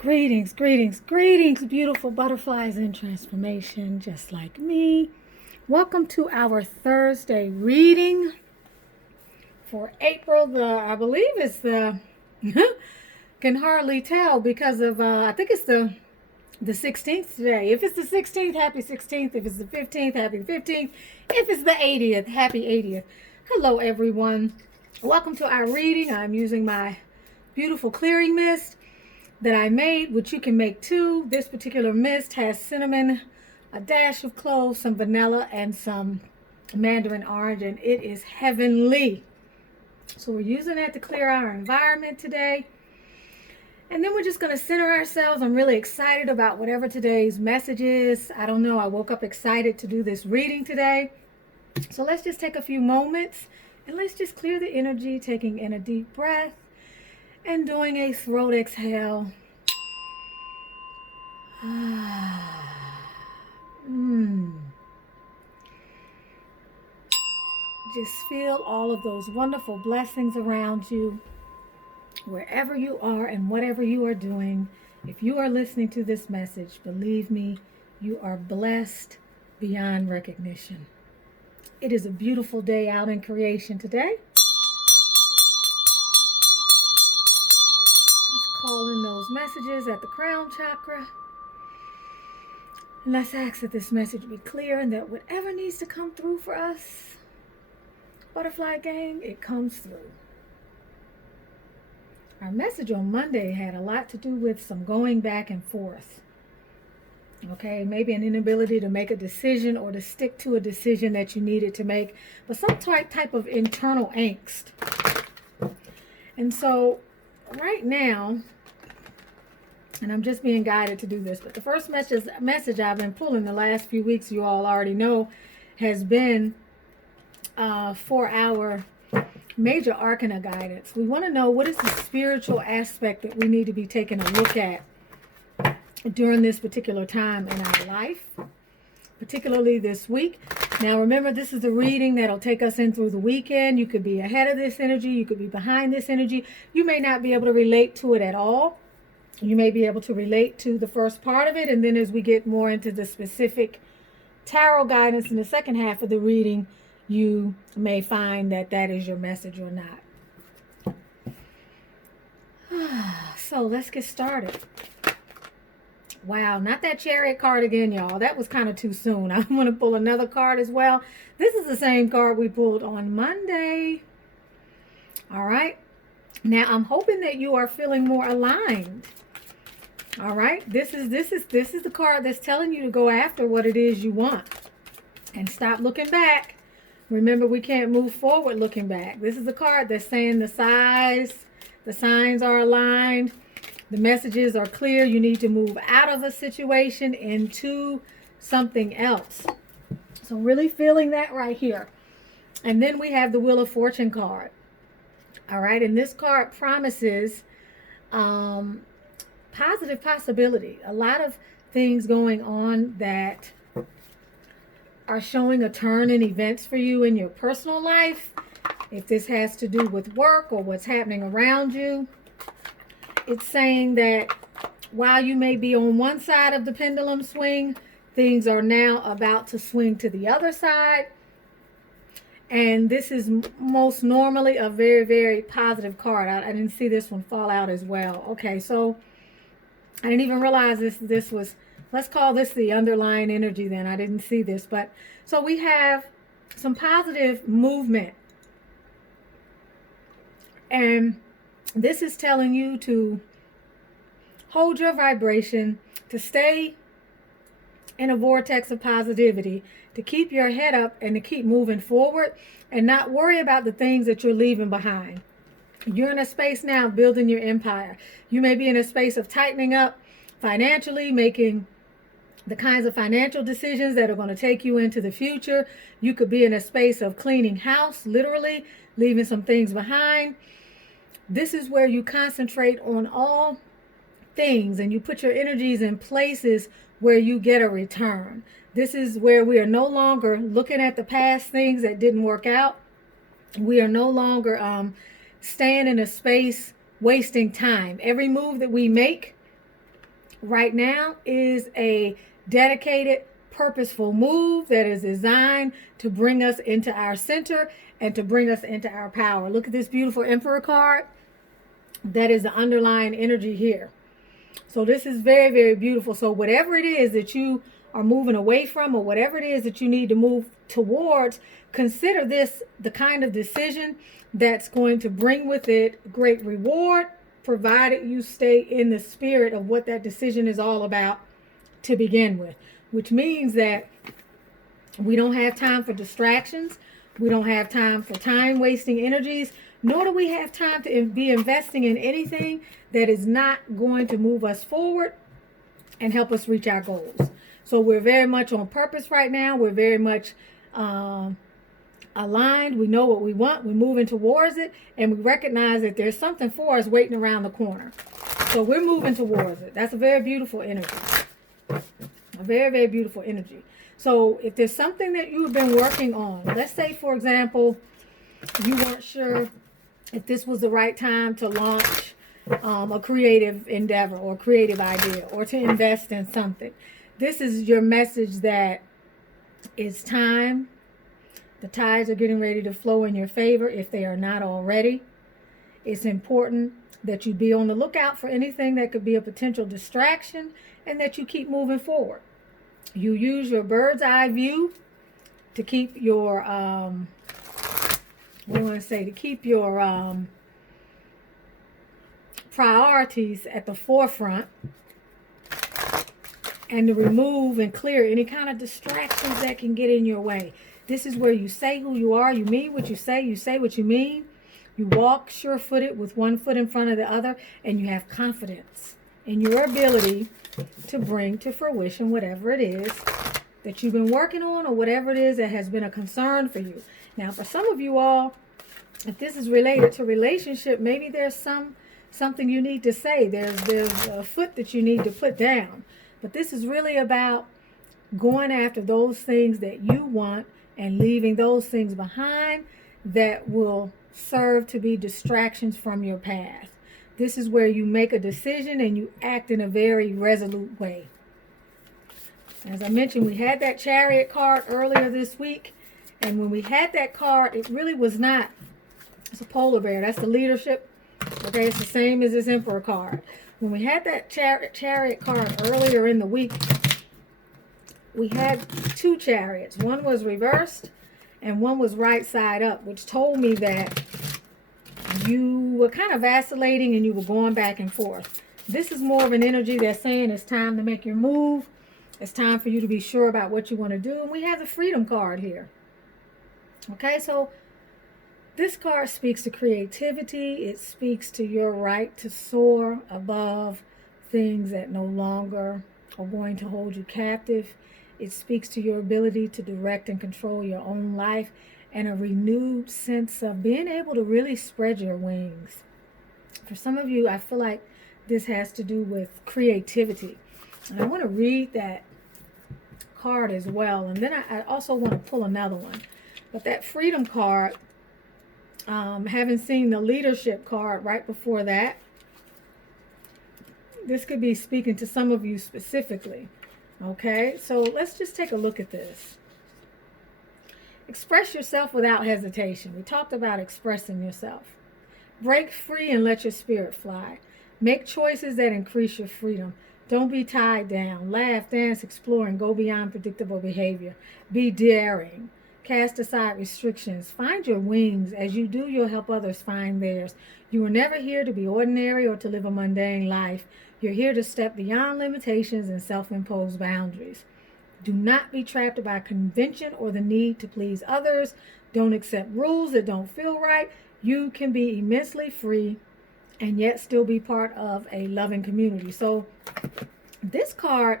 Greetings, greetings, greetings, beautiful butterflies in transformation, just like me. Welcome to our Thursday reading for April. I believe it's the, can hardly tell because of, I think it's the 16th today. If it's the 16th, happy 16th. If it's the 15th, happy 15th. If it's the 80th, happy 80th. Hello, everyone. Welcome to our reading. I'm using my beautiful clearing mist that I made, which you can make too. This particular mist has cinnamon, a dash of cloves, some vanilla, and some mandarin orange, and it is heavenly. So we're using that to clear our environment today. And then we're just going to center ourselves. I'm really excited about whatever today's message is. I don't know. I woke up excited to do this reading today. So let's just take a few moments and let's just clear the energy, taking in a deep breath and doing a throat exhale. Just feel all of those wonderful blessings around you, wherever you are and whatever you are doing. If you are listening to this message, believe me, you are blessed beyond recognition. It is a beautiful day out in creation today. Call in those messages at the crown chakra. And let's ask that this message be clear and that whatever needs to come through for us, Butterfly Gang, it comes through. Our message on Monday had a lot to do with some going back and forth. Okay, maybe an inability to make a decision or to stick to a decision that you needed to make, but some type of internal angst. And so right now, and I'm just being guided to do this, but the first message I've been pulling the last few weeks, you all already know, has been for our major arcana guidance. We want to know what is the spiritual aspect that we need to be taking a look at during this particular time in our life, particularly this week. Now remember, this is a reading that'll take us in through the weekend. You could be ahead of this energy, you could be behind this energy. You may not be able to relate to it at all. You may be able to relate to the first part of it, and then as we get more into the specific tarot guidance in the second half of the reading, you may find that that is your message or not. So let's get started. Wow, not that Chariot card again, y'all. That was kind of too soon. I'm going to pull another card as well. This is the same card we pulled on Monday. All right. Now, I'm hoping that you are feeling more aligned. All right. This is the card that's telling you to go after what it is you want and stop looking back. Remember, we can't move forward looking back. This is the card that's saying the signs are aligned. The messages are clear. You need to move out of a situation into something else. So really feeling that right here. And then we have the Wheel of Fortune card. All right. And this card promises positive possibility. A lot of things going on that are showing a turn in events for you in your personal life. If this has to do with work or what's happening around you. It's saying that while you may be on one side of the pendulum swing, things are now about to swing to the other side. And this is most normally a very, very positive card. I didn't see this one fall out as well. Okay, so I didn't even realize this was, let's call this the underlying energy then. I didn't see this. But so we have some positive movement. And this is telling you to hold your vibration, to stay in a vortex of positivity, to keep your head up and to keep moving forward and not worry about the things that you're leaving behind. You're in a space now building your empire. You may be in a space of tightening up financially, making the kinds of financial decisions that are going to take you into the future. You could be in a space of cleaning house, literally leaving some things behind. This is where you concentrate on all things and you put your energies in places where you get a return. This is where we are no longer looking at the past things that didn't work out. We are no longer staying in a space wasting time. Every move that we make right now is a dedicated, purposeful move that is designed to bring us into our center and to bring us into our power. Look at this beautiful Emperor card. That is the underlying energy here. So this is very, very beautiful. So whatever it is that you are moving away from, or whatever it is that you need to move towards, consider this the kind of decision that's going to bring with it great reward, provided you stay in the spirit of what that decision is all about to begin with. Which means that we don't have time for distractions. We don't have time for time-wasting energies, nor do we have time to be investing in anything that is not going to move us forward and help us reach our goals. So we're very much on purpose right now. We're very much aligned. We know what we want. We're moving towards it, and we recognize that there's something for us waiting around the corner. So we're moving towards it. That's a very beautiful energy. A very, very beautiful energy. So if there's something that you've been working on, let's say, for example, you weren't sure if this was the right time to launch a creative endeavor or creative idea, or to invest in something. This is your message that it's time. The tides are getting ready to flow in your favor if they are not already. It's important that you be on the lookout for anything that could be a potential distraction, and that you keep moving forward. You use your bird's eye view to keep your priorities at the forefront, and to remove and clear any kind of distractions that can get in your way. This is where you say who you are, you mean what you say what you mean. You walk sure-footed with one foot in front of the other, and you have confidence in your ability to bring to fruition whatever it is that you've been working on, or whatever it is that has been a concern for you. Now, for some of you all, if this is related to relationship, maybe there's something you need to say. There's a foot that you need to put down. But this is really about going after those things that you want and leaving those things behind that will serve to be distractions from your path. This is where you make a decision and you act in a very resolute way. As I mentioned, we had that Chariot card earlier this week. And when we had that card, it really was not, it's a polar bear. That's the leadership. Okay, it's the same as this Emperor card. When we had that Chariot card earlier in the week, we had two chariots. One was reversed and one was right side up, which told me that you were kind of vacillating and you were going back and forth. This is more of an energy that's saying it's time to make your move. It's time for you to be sure about what you want to do. And we have the Freedom card here. Okay, so this card speaks to creativity. It speaks to your right to soar above things that no longer are going to hold you captive. It speaks to your ability to direct and control your own life, and a renewed sense of being able to really spread your wings. For some of you, I feel like this has to do with creativity. And I want to read that card as well. And then I also want to pull another one. But that Freedom card, having seen the Leadership card right before that, this could be speaking to some of you specifically. Okay, so let's just take a look at this. Express yourself without hesitation. We talked about expressing yourself. Break free and let your spirit fly. Make choices that increase your freedom. Don't be tied down. Laugh, dance, explore, and go beyond predictable behavior. Be daring. Cast aside restrictions. Find your wings. As you do, you'll help others find theirs. You were never here to be ordinary or to live a mundane life. You're here to step beyond limitations and self-imposed boundaries. Do not be trapped by convention or the need to please others. Don't accept rules that don't feel right. You can be immensely free and yet still be part of a loving community. So this card,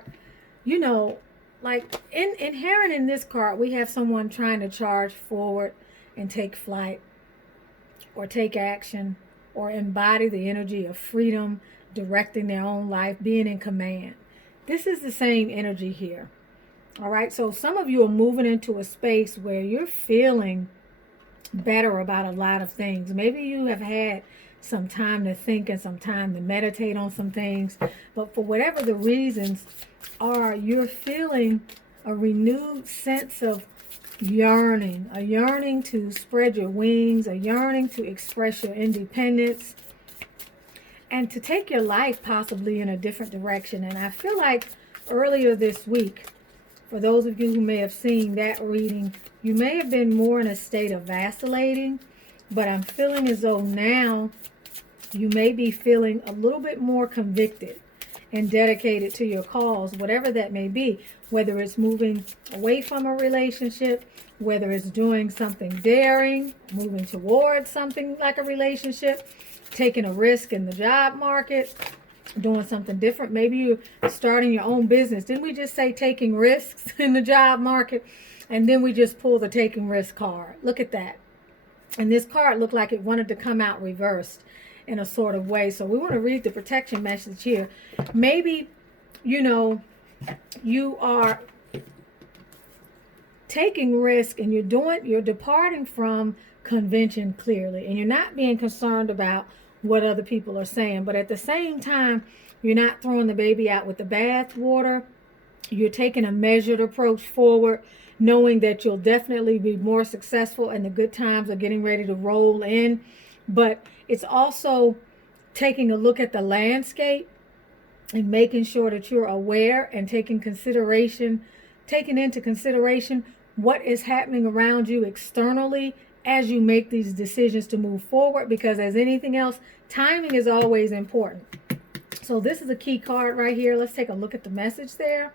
you know, like inherent in this card, we have someone trying to charge forward and take flight or take action or embody the energy of freedom, directing their own life, being in command. This is the same energy here. All right, so some of you are moving into a space where you're feeling better about a lot of things. Maybe you have had some time to think and some time to meditate on some things. But for whatever the reasons are, you're feeling a renewed sense of yearning, a yearning to spread your wings, a yearning to express your independence, and to take your life possibly in a different direction. And I feel like earlier this week, for those of you who may have seen that reading, you may have been more in a state of vacillating, but I'm feeling as though now you may be feeling a little bit more convicted and dedicated to your cause, whatever that may be, whether it's moving away from a relationship, whether it's doing something daring, moving towards something like a relationship, taking a risk in the job market, doing something different. Maybe you're starting your own business. Didn't we just say taking risks in the job market? And then we just pull the taking risk card. Look at that. And this card looked like it wanted to come out reversed in a sort of way. So we want to read the protection message here. Maybe, you are taking risk and you're departing from convention clearly, and you're not being concerned about what other people are saying, but at the same time, you're not throwing the baby out with the bathwater. You're taking a measured approach forward, knowing that you'll definitely be more successful and the good times are getting ready to roll in. But it's also taking a look at the landscape and making sure that you're aware and taking into consideration what is happening around you externally as you make these decisions to move forward, because as anything else, timing is always important. So this is a key card right here. Let's take a look at the message there.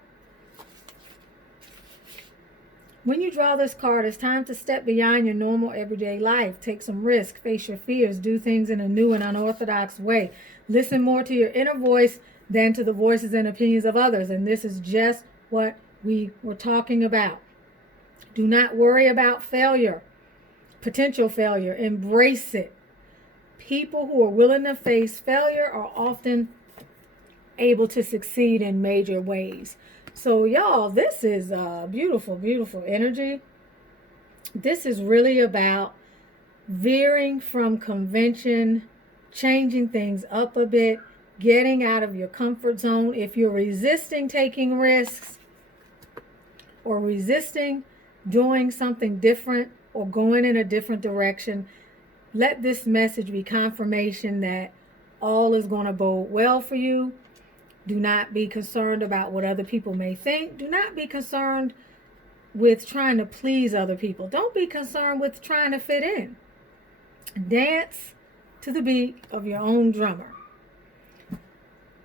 When you draw this card, it's time to step beyond your normal everyday life. Take some risk, face your fears, do things in a new and unorthodox way. Listen more to your inner voice than to the voices and opinions of others. And this is just what we were talking about. Do not worry about failure, potential failure. Embrace it. People who are willing to face failure are often able to succeed in major ways. So y'all, this is beautiful, beautiful energy. This is really about veering from convention, changing things up a bit, getting out of your comfort zone. If you're resisting taking risks or resisting doing something different or going in a different direction, let this message be confirmation that all is going to bode well for you. Do not be concerned about what other people may think. Do not be concerned with trying to please other people. Don't be concerned with trying to fit in. Dance to the beat of your own drummer.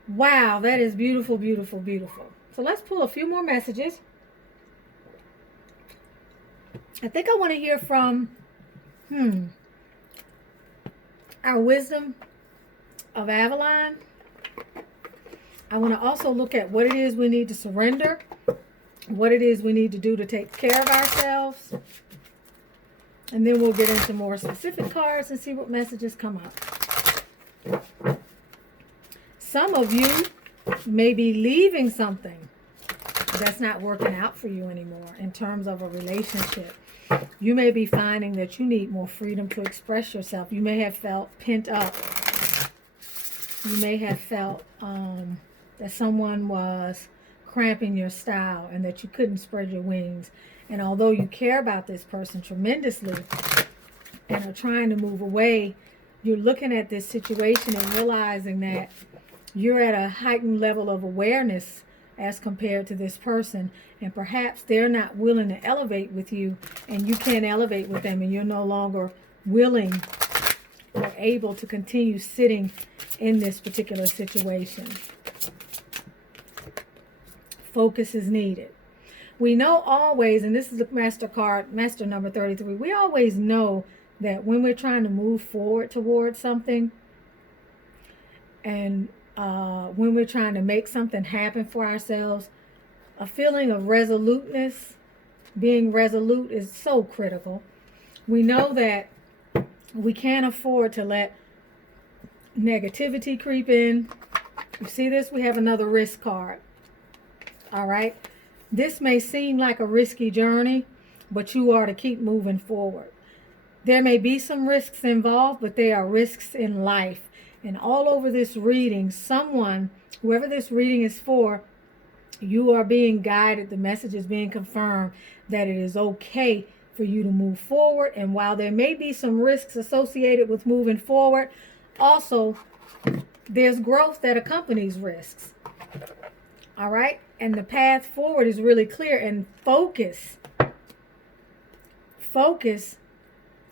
Wow, that is beautiful, beautiful, beautiful. So let's pull a few more messages. I think I want to hear from our wisdom of Avalon. I want to also look at what it is we need to surrender, what it is we need to do to take care of ourselves. And then we'll get into more specific cards and see what messages come up. Some of you may be leaving something that's not working out for you anymore in terms of a relationship. You may be finding that you need more freedom to express yourself. You may have felt pent up. You may have felt that someone was cramping your style and that you couldn't spread your wings. And although you care about this person tremendously and are trying to move away, you're looking at this situation and realizing that you're at a heightened level of awareness as compared to this person. And perhaps they're not willing to elevate with you and you can't elevate with them, and you're no longer willing or able to continue sitting in this particular situation. Focus is needed. We know always, and this is the master card, master number 33, we always know that when we're trying to move forward towards something and when we're trying to make something happen for ourselves, a feeling of resoluteness, being resolute is so critical. We know that we can't afford to let negativity creep in. You see this? We have another risk card. All right. This may seem like a risky journey, but you are to keep moving forward. There may be some risks involved, but they are risks in life. And all over this reading, someone, whoever this reading is for, you are being guided. The message is being confirmed that it is okay for you to move forward. And while there may be some risks associated with moving forward, also there's growth that accompanies risks. All right. And the path forward is really clear. And focus,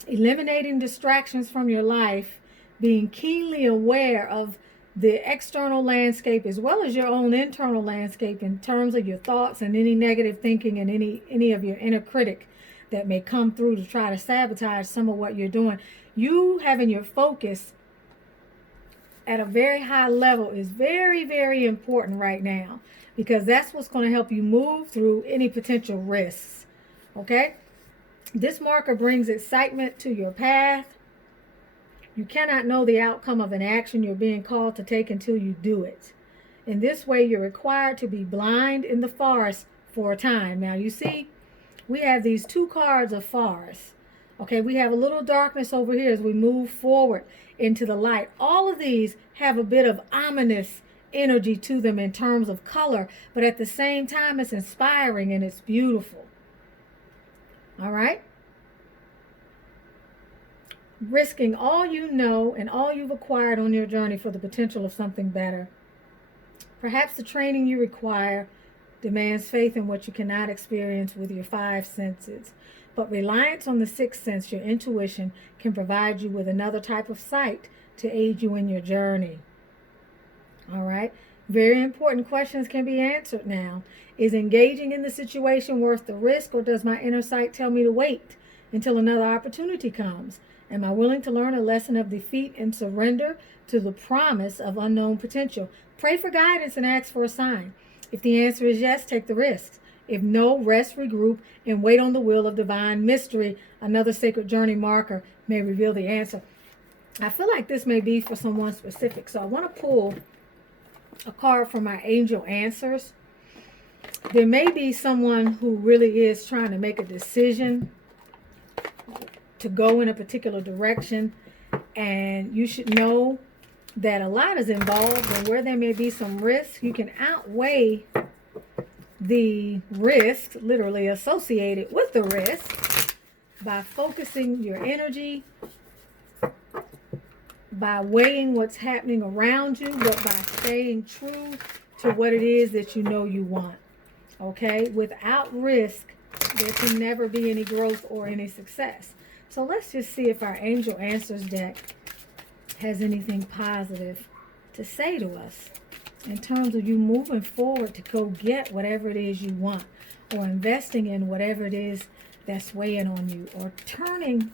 eliminating distractions from your life, being keenly aware of the external landscape as well as your own internal landscape in terms of your thoughts and any negative thinking and any of your inner critic that may come through to try to sabotage some of what you're doing. You having your focus at a very high level is very, very important right now, because that's what's going to help you move through any potential risks. Okay? This marker brings excitement to your path. You cannot know the outcome of an action you're being called to take until you do it. In this way, you're required to be blind in the forest for a time. Now, you see, we have these two cards of forest. Okay, we have a little darkness over here as we move forward into the light. All of these have a bit of ominous energy to them in terms of color, but at the same time, it's inspiring and it's beautiful. All right? Risking all you know and all you've acquired on your journey for the potential of something better. Perhaps the training you require demands faith in what you cannot experience with your five senses. But reliance on the sixth sense, your intuition, can provide you with another type of sight to aid you in your journey. All right. Very important questions can be answered now. Is engaging in the situation worth the risk, or does my inner sight tell me to wait until another opportunity comes? Am I willing to learn a lesson of defeat and surrender to the promise of unknown potential? Pray for guidance and ask for a sign. If the answer is yes, take the risk. If no, rest, regroup, and wait on the will of divine mystery. Another sacred journey marker may reveal the answer. I feel like this may be for someone specific, so I want to pull a card from my angel answers. There may be someone who really is trying to make a decision to go in a particular direction, and you should know that a lot is involved, and where there may be some risk, you can outweigh the risk literally associated with the risk by focusing your energy, by weighing what's happening around you, but by staying true to what it is that you know you want. Okay? Without risk, there can never be any growth or any success. So let's just see if our Angel Answers deck has anything positive to say to us in terms of you moving forward to go get whatever it is you want, or investing in whatever it is that's weighing on you, or turning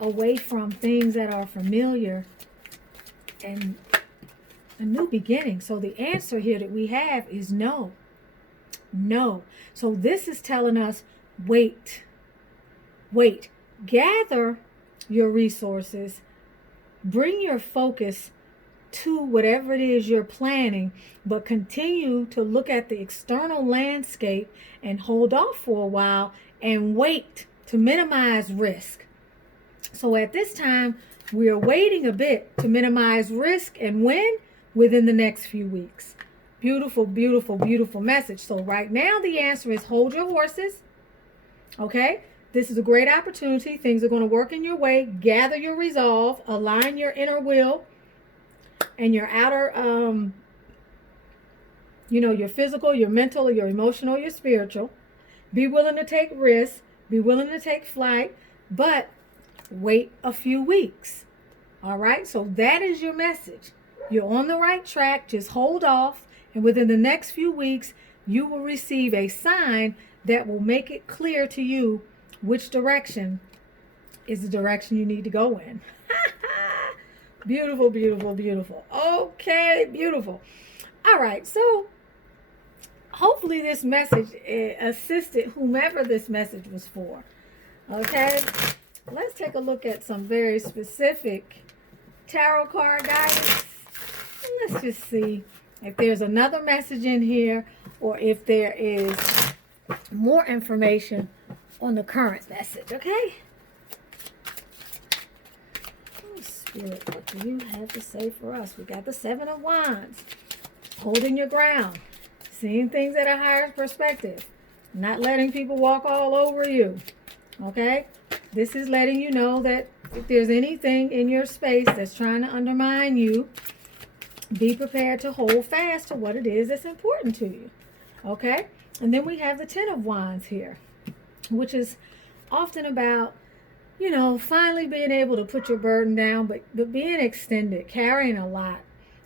away from things that are familiar and a new beginning. So the answer here that we have is no. No. So this is telling us, wait. Wait. Gather your resources. Bring your focus to whatever it is you're planning, but continue to look at the external landscape and hold off for a while and wait to minimize risk. So at this time, we are waiting a bit to minimize risk, and when? Within the next few weeks. Beautiful, beautiful, beautiful message. So right now the answer is hold your horses. Okay? This is a great opportunity. Things are going to work in your way. Gather your resolve. Align your inner will and your outer, your physical, your mental, your emotional, your spiritual. Be willing to take risks. Be willing to take flight. But wait a few weeks. All right? So that is your message. You're on the right track. Just hold off. And within the next few weeks, you will receive a sign that will make it clear to you which direction is the direction you need to go in. Beautiful, beautiful, beautiful. Okay, beautiful. All right, so hopefully this message assisted whomever this message was for. Okay, let's take a look at some very specific tarot card guidance. And let's just see if there's another message in here, or if there is more information on the current message. Okay, Spirit, what do you have to say for us? We got the Seven of Wands. Holding your ground. Seeing things at a higher perspective. Not letting people walk all over you. Okay? This is letting you know that if there's anything in your space that's trying to undermine you, be prepared to hold fast to what it is that's important to you. Okay? And then we have the Ten of Wands here, which is often about, you know, finally being able to put your burden down, but being extended, carrying a lot.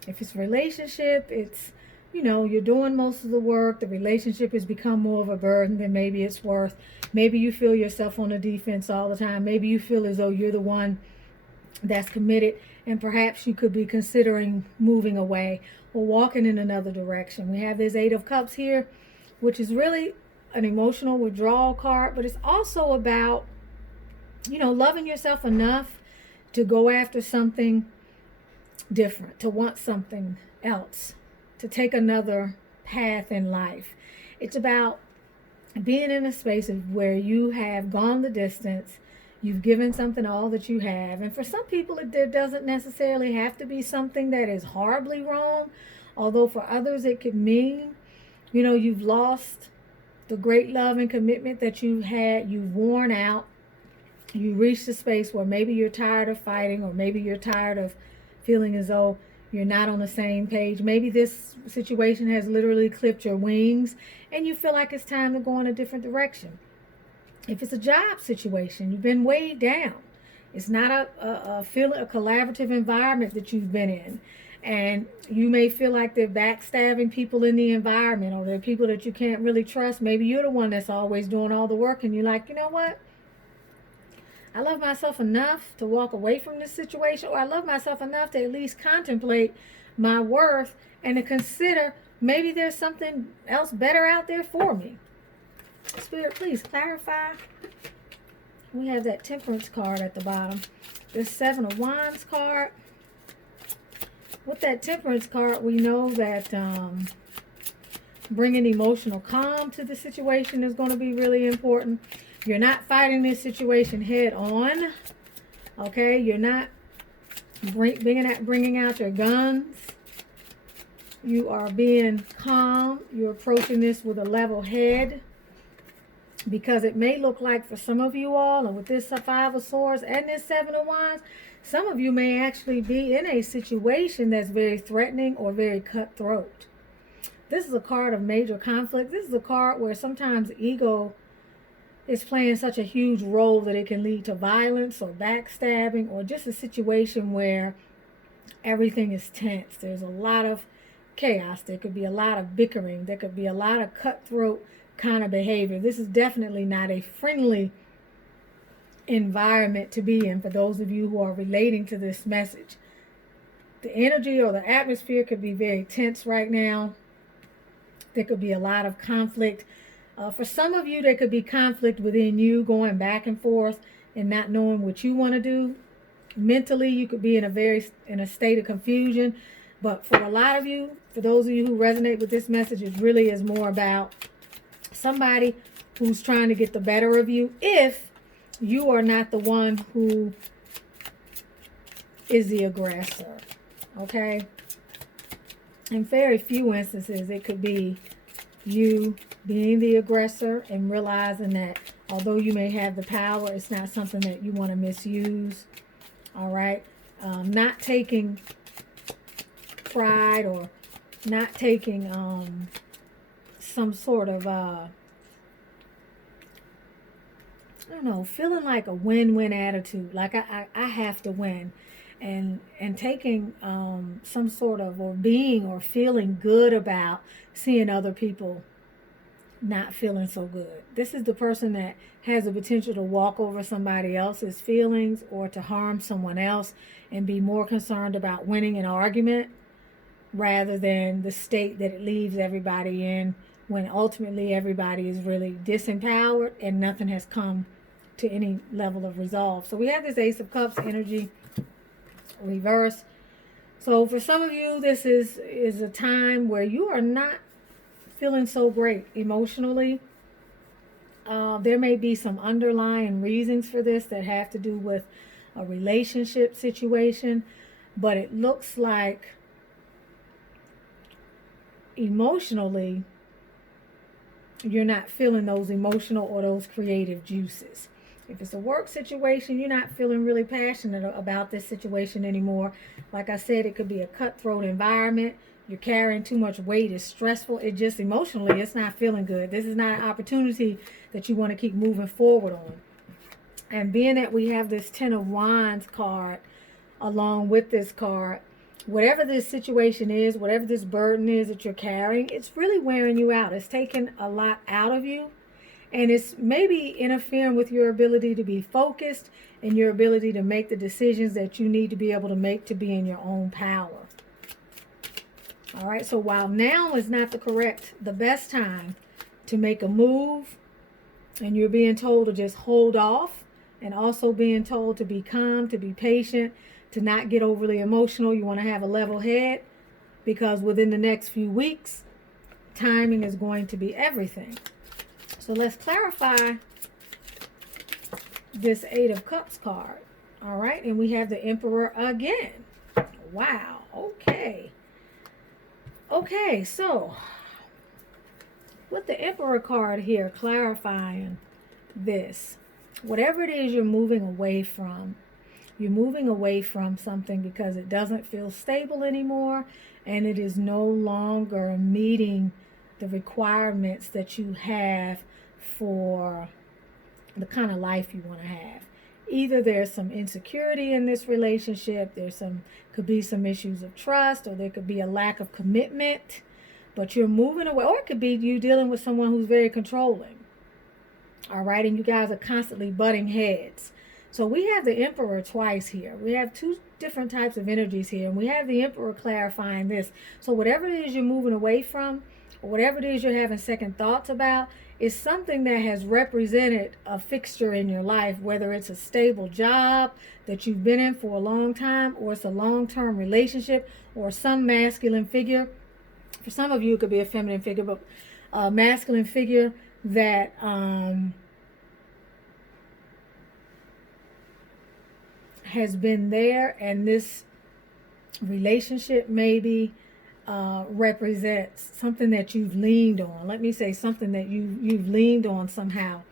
If it's a relationship, it's, you know, you're doing most of the work. The relationship has become more of a burden than maybe it's worth. Maybe you feel yourself on the defense all the time. Maybe you feel as though you're the one that's committed, and perhaps you could be considering moving away or walking in another direction. We have this Eight of Cups here, which is really an emotional withdrawal card, but it's also about, you know, loving yourself enough to go after something different, to want something else, to take another path in life. It's about being in a space of where you have gone the distance, you've given something all that you have. And for some people, it doesn't necessarily have to be something that is horribly wrong, although for others it could mean, you know, you've lost the great love and commitment that you've had, you've worn out, you reached a space where maybe you're tired of fighting, or maybe you're tired of feeling as though you're not on the same page. Maybe this situation has literally clipped your wings and you feel like it's time to go in a different direction. If it's a job situation, you've been weighed down. It's not a collaborative environment that you've been in. And you may feel like they're backstabbing people in the environment, or they're people that you can't really trust. Maybe you're the one that's always doing all the work and you're like, you know what? I love myself enough to walk away from this situation, or I love myself enough to at least contemplate my worth and to consider maybe there's something else better out there for me. Spirit, please clarify. We have that Temperance card at the bottom. This Seven of Wands card. With that Temperance card, we know that bringing emotional calm to the situation is going to be really important. You're not fighting this situation head on, okay? You're not bringing out your guns. You are being calm. You're approaching this with a level head, because it may look like for some of you all, and with this Five of Swords and this Seven of Wands, some of you may actually be in a situation that's very threatening or very cutthroat. This is a card of major conflict. This is a card where sometimes ego is playing such a huge role that it can lead to violence or backstabbing, or just a situation where everything is tense. There's a lot of chaos. There could be a lot of bickering. There could be a lot of cutthroat kind of behavior. This is definitely not a friendly environment to be in for those of you who are relating to this message. The energy or the atmosphere could be very tense right now. There could be a lot of conflict. For some of you, there could be conflict within you, going back and forth and not knowing what you want to do. Mentally, you could be in a state of confusion. But for a lot of you, for those of you who resonate with this message, it really is more about somebody who's trying to get the better of you, if you are not the one who is the aggressor. Okay? In very few instances, it could be you being the aggressor and realizing that although you may have the power, it's not something that you want to misuse. All right? Not taking pride, or not taking some sort of I don't know, feeling like a win-win attitude, like I have to win, and taking some sort of, or being or feeling good about seeing other people not feeling so good. This is the person that has the potential to walk over somebody else's feelings or to harm someone else, and be more concerned about winning an argument rather than the state that it leaves everybody in, when ultimately everybody is really disempowered and nothing has come to any level of resolve. So we have this Ace of Cups energy reverse. So for some of you, this is a time where you are not feeling so great emotionally. There may be some underlying reasons for this that have to do with a relationship situation, but it looks like emotionally you're not feeling those emotional or those creative juices. If it's a work situation, you're not feeling really passionate about this situation anymore. Like I said, it could be a cutthroat environment. You're carrying too much weight. It's stressful. It just emotionally, it's not feeling good. This is not an opportunity that you want to keep moving forward on. And being that we have this Ten of Wands card along with this card, whatever this situation is, whatever this burden is that you're carrying, it's really wearing you out. It's taking a lot out of you. And it's maybe interfering with your ability to be focused and your ability to make the decisions that you need to be able to make to be in your own power. All right, so while now is not the best time to make a move, and you're being told to just hold off, and also being told to be calm, to be patient, to not get overly emotional. You want to have a level head, because within the next few weeks, timing is going to be everything. So let's clarify this Eight of Cups card. All right, and we have the Emperor again. Wow, okay. Okay, so with the Emperor card here, clarifying this, whatever it is you're moving away from, you're moving away from something because it doesn't feel stable anymore, and it is no longer meeting the requirements that you have for the kind of life you want to have. Either there's some insecurity in this relationship, could be some issues of trust, or there could be a lack of commitment, but you're moving away, or it could be you dealing with someone who's very controlling. All right, and you guys are constantly butting heads. So we have the Emperor twice here. We have two different types of energies here, and we have the Emperor clarifying this. So whatever it is you're moving away from, or whatever it is you're having second thoughts about, is something that has represented a fixture in your life, whether it's a stable job that you've been in for a long time, or it's a long-term relationship, or some masculine figure. For some of you, it could be a feminine figure, but a masculine figure that has been there, and this relationship maybe represents something that you've leaned on. Let me say something that you've leaned on somehow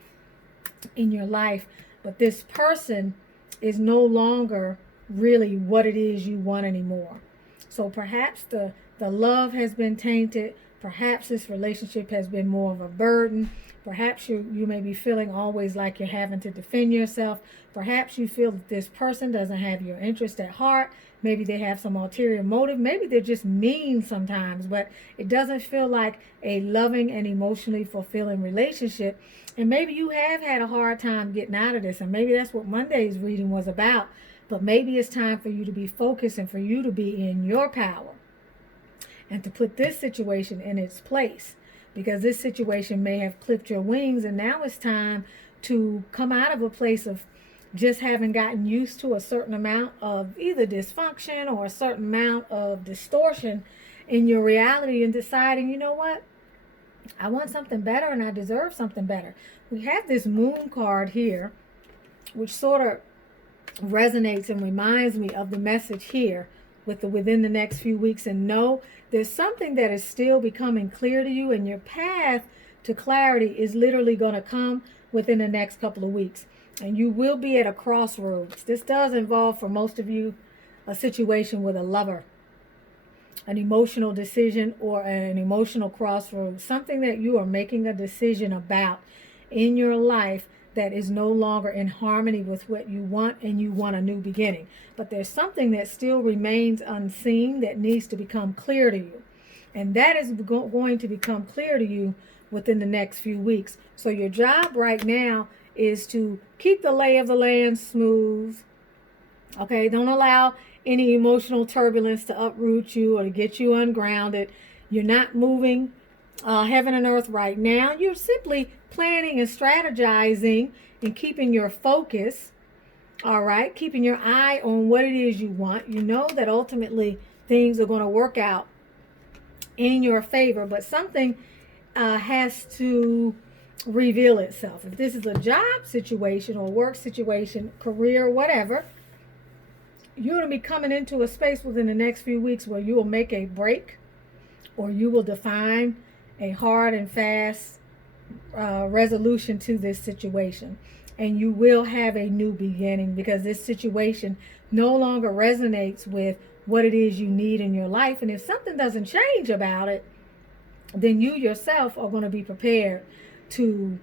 in your life, but this person is no longer really what it is you want anymore. So perhaps the love has been tainted. Perhaps this relationship has been more of a burden. Perhaps you may be feeling always like you're having to defend yourself. Perhaps you feel that this person doesn't have your interest at heart. Maybe they have some ulterior motive. Maybe they're just mean sometimes, but it doesn't feel like a loving and emotionally fulfilling relationship. And maybe you have had a hard time getting out of this, and maybe that's what Monday's reading was about. But maybe it's time for you to be focused and for you to be in your power and to put this situation in its place, because this situation may have clipped your wings, and now it's time to come out of a place of just having gotten used to a certain amount of either dysfunction or a certain amount of distortion in your reality, and deciding, you know what, I want something better and I deserve something better. We have this Moon card here, which sort of resonates and reminds me of the message here with the within the next few weeks. And no, there's something that is still becoming clear to you, and your path to clarity is literally going to come within the next couple of weeks. And you will be at a crossroads. This does involve, for most of you, a situation with a lover, an emotional decision, or an emotional crossroads, something that you are making a decision about in your life that is no longer in harmony with what you want, and you want a new beginning. But there's something that still remains unseen that needs to become clear to you. And that is going to become clear to you within the next few weeks. So your job right now is to keep the lay of the land smooth. Okay, don't allow any emotional turbulence to uproot you or to get you ungrounded. You're not moving heaven and earth right now. You're simply planning and strategizing and keeping your focus, all right, keeping your eye on what it is you want. You know that ultimately things are going to work out in your favor, but something has to reveal itself. If this is a job situation or work situation, career, whatever, you're going to be coming into a space within the next few weeks where you will make a break, or you will define a hard and fast resolution to this situation. And you will have a new beginning, because this situation no longer resonates with what it is you need in your life. And if something doesn't change about it, then you yourself are going to be prepared to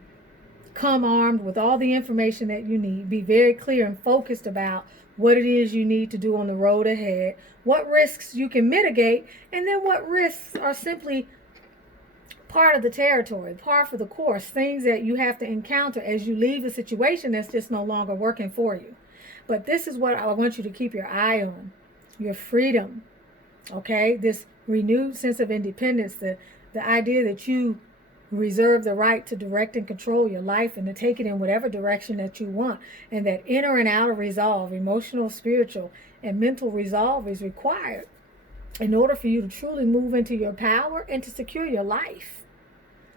come armed with all the information that you need. Be very clear and focused about what it is you need to do on the road ahead, what risks you can mitigate, and then what risks are simply part of the territory, par for the course, things that you have to encounter as you leave a situation that's just no longer working for you. But this is what I want you to keep your eye on: your freedom. Okay, this renewed sense of independence, the idea that you reserve the right to direct and control your life and to take it in whatever direction that you want, and that inner and outer resolve, emotional, spiritual, and mental resolve is required in order for you to truly move into your power and to secure your life,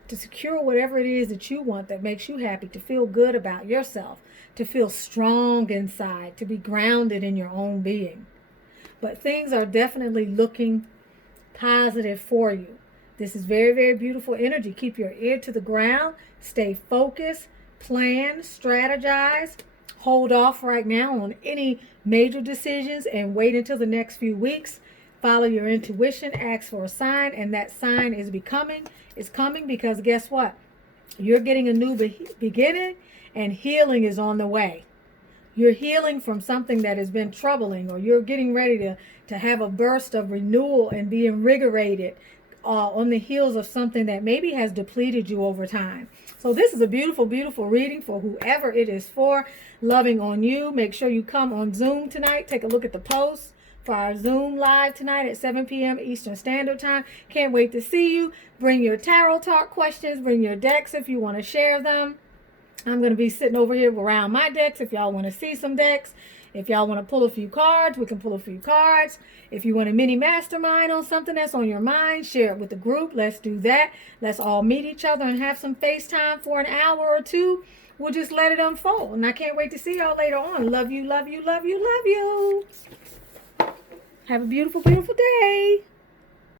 to secure whatever it is that you want that makes you happy, to feel good about yourself, to feel strong inside, to be grounded in your own being. But things are definitely looking positive for you. This is very, very beautiful energy. Keep your ear to the ground. Stay focused. Plan. Strategize. Hold off right now on any major decisions and wait until the next few weeks. Follow your intuition. Ask for a sign, and that sign is coming, because guess what? You're getting a new beginning, and healing is on the way. You're healing from something that has been troubling, or you're getting ready to have a burst of renewal and be invigorated on the heels of something that maybe has depleted you over time. So this is a beautiful, beautiful reading for whoever it is for. Loving on you. Make sure you come on Zoom tonight. Take a look at the post for our Zoom live tonight at 7 p.m. Eastern Standard Time. Can't wait to see you. Bring your tarot talk questions. Bring your decks if you want to share them. I'm going to be sitting over here around my decks if y'all want to see some decks. If y'all want to pull a few cards, we can pull a few cards. If you want a mini mastermind on something that's on your mind, share it with the group. Let's do that. Let's all meet each other and have some FaceTime for an hour or two. We'll just let it unfold. And I can't wait to see y'all later on. Love you, love you, love you, love you. Have a beautiful, beautiful day.